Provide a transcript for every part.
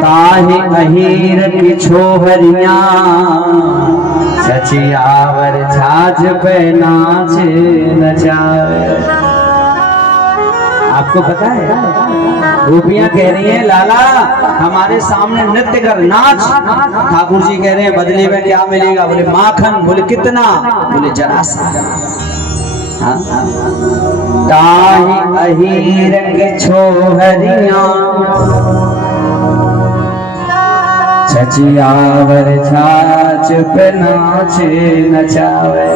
ताहि अहीर की छोहरियां छछियावर छाछ पे नाच नचावे। आपको पता है गोपियां कह रही हैं लाला हमारे सामने नृत्य कर नाच। ठाकुर जी कह रहे हैं बदले में क्या मिलेगा? बोले माखन। बोले कितना? बोले जरा सा। ताहि अहीर के छोहरियां छछियावर छाछ पे नाच नचावे।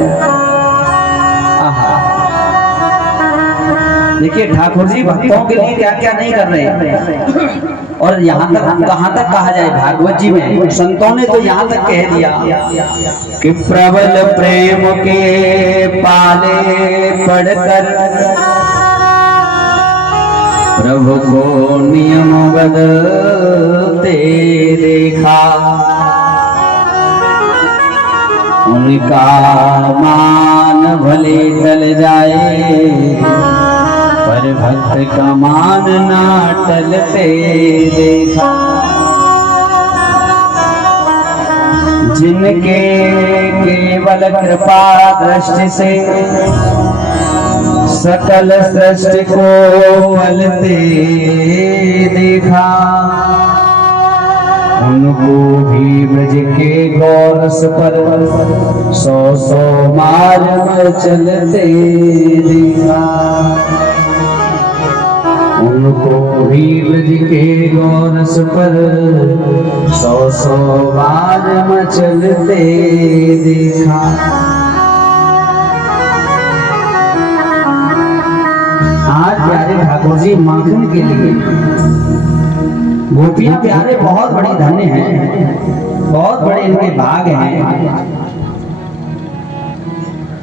देखिए ठाकुर जी भक्तों के लिए क्या क्या नहीं कर रहे। और यहाँ तक कहाँ तक कहा जाए भागवत जी में संतों ने तो यहाँ तक कह दिया कि प्रबल प्रेम के पाले पढ़कर प्रभु को नियम बदलते देखा। उनका मान भले टल जाए पर भक्त का मान ना टलते देखा। जिनके केवल कृपा दृष्टि से सकल सृष्टि को पलते देखा। उनको भी ब्रज के गौरस पर सौ सौ मार्ग चलते देखा। उनको भी ब्रज के गौरस पर सौ सौ मार्ग चलते देखा। आज प्यारे ठाकुर जी माखन के लिए गोपियां प्यारे बहुत बड़ी धन्य हैं, बहुत बड़े इनके भाग हैं।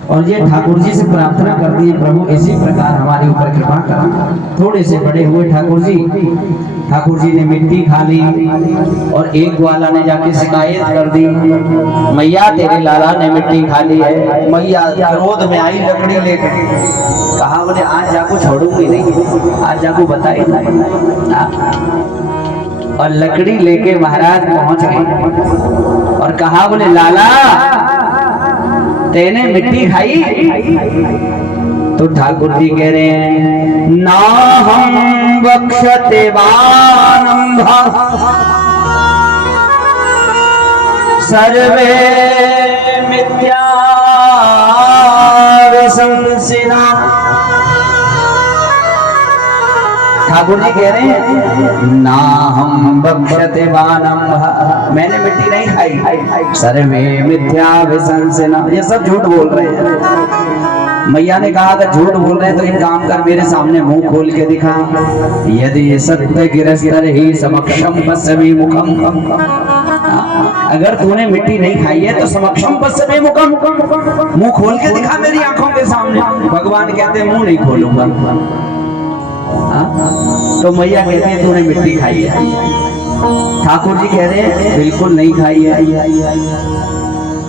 और ये ठाकुर जी से प्रार्थना करती है प्रभु इसी प्रकार हमारे ऊपर कृपा करना। थोड़े से बड़े हुए ठाकुर जी ने मिट्टी खा ली और एक ग्वाला ने जाके शिकायत कर दी मैया तेरे लाला ने मिट्टी खा ली है। मैया क्रोध में आई लकड़ी लेकर कहा बोले आज जाको छोड़ूंगी नहीं, आज जाको बताए और लकड़ी लेके महाराज पहुंच गए और कहा बोले लाला तेने मिट्टी खाई? तो ठाकुर जी कह रहे हैं ना हम बक्षते वानंभ सर्वे मिथ्या विशंसिना। ठाकुर जी कह रहे हैं ना हम बक्षते वानंभ मैंने मिट्टी नहीं खाई, सर्वे मिथ्या विशंसिना। ये सब झूठ बोल रहे हैं। मैया ने कहा अगर झूठ बोल रहे हैं तो एक काम कर मेरे सामने मुंह खोल के दिखा। यदि सत्य गिरस्तर ही समक्षम पश्चिमी मुखम। अगर तूने मिट्टी नहीं खाई है तो समक्षम पश्चिमी मुखम मुंह खोल के दिखा मेरी आंखों के सामने। भगवान कहते हैं मुंह नहीं खोलूंगा। तो मैया कहती है तूने मिट्टी खाई है। ठाकुर जी कह रहे हैं बिल्कुल नहीं खाई है।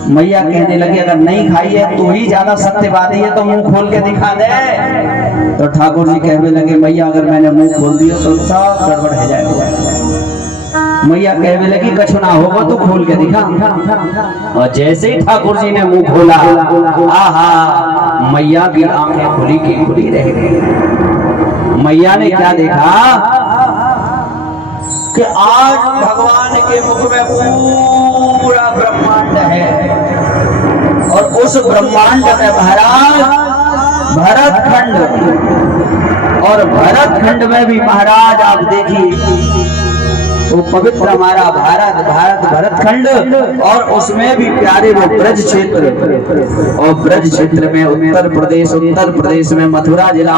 मैया कहने लगी अगर नहीं खाई है तो ही ज्यादा सत्यवादी है तो मुंह खोल के दिखा दे। तो ठाकुर जी कहने लगे मैया अगर मैंने मुंह खोल दिया तो सब गड़बड़ हो जाएगा। मैया कहने लगी कछु ना होगा तो खोल के दिखा। और जैसे ही ठाकुर जी ने मुंह खोला आहा मैया की आंखें खुली की खुली रह गई। मैया ने क्या देखा कि आज भगवान के मुख में पूरा ब्रह्मांड है और उस ब्रह्मांड में महाराज भरतखंड और भरतखंड में भी महाराज आप देखिए वो पवित्र हमारा भरतखंड और उसमें भी प्यारे वो ब्रज क्षेत्र और ब्रज क्षेत्र में उत्तर प्रदेश में मथुरा जिला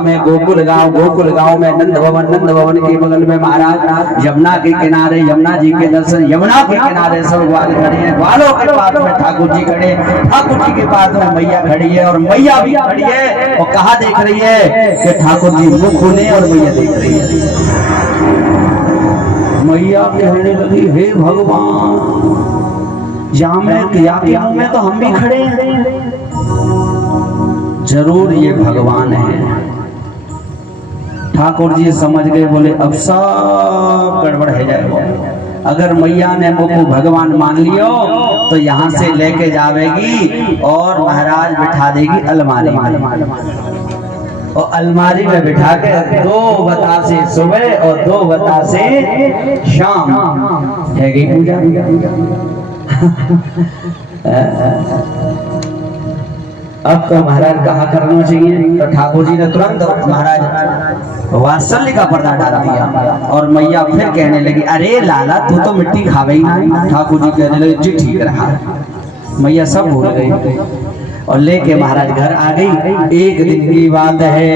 में गोकुल गांव में नंद भवन के बगल में महाराज यमुना के किनारे यमुना जी के दर्शन यमुना के किनारे सब ग्वाल खड़े हैं। ग्वालों के पास में ठाकुर जी खड़े, ठाकुर जी के पास में मैया खड़ी है और मैया भी खड़ी है और कहा देख रही है कि ठाकुर जी मुंह खोले और मैया देख रही है। मैया कहने लगी हे भगवान जहाँ मैं क्या में तो हम भी खड़े हैं, जरूर ये भगवान है। ठाकुर जी समझ गए, बोले अब सब गड़बड़ है जाएगा। अगर मैया ने मुझको भगवान मान लियो तो यहाँ से लेके जावेगी और महाराज बिठा देगी अलमारी में, और अलमारी में बिठा के 2 बतासे सुबह और 2 बतासे शाम है गई पूजा। अब तो महाराज कहा करना चाहिए, तो ठाकुर जी ने तुरंत महाराज वात्सल्य का पर्दा डाल दिया और मैया फिर कहने लगी, अरे लाला तू तो मिट्टी खावे ही ना। ठाकुर जी कहने लगे, जी ठीक रहा। मैया सब भूल गई और लेके महाराज घर आ गई। एक दिन की बात है,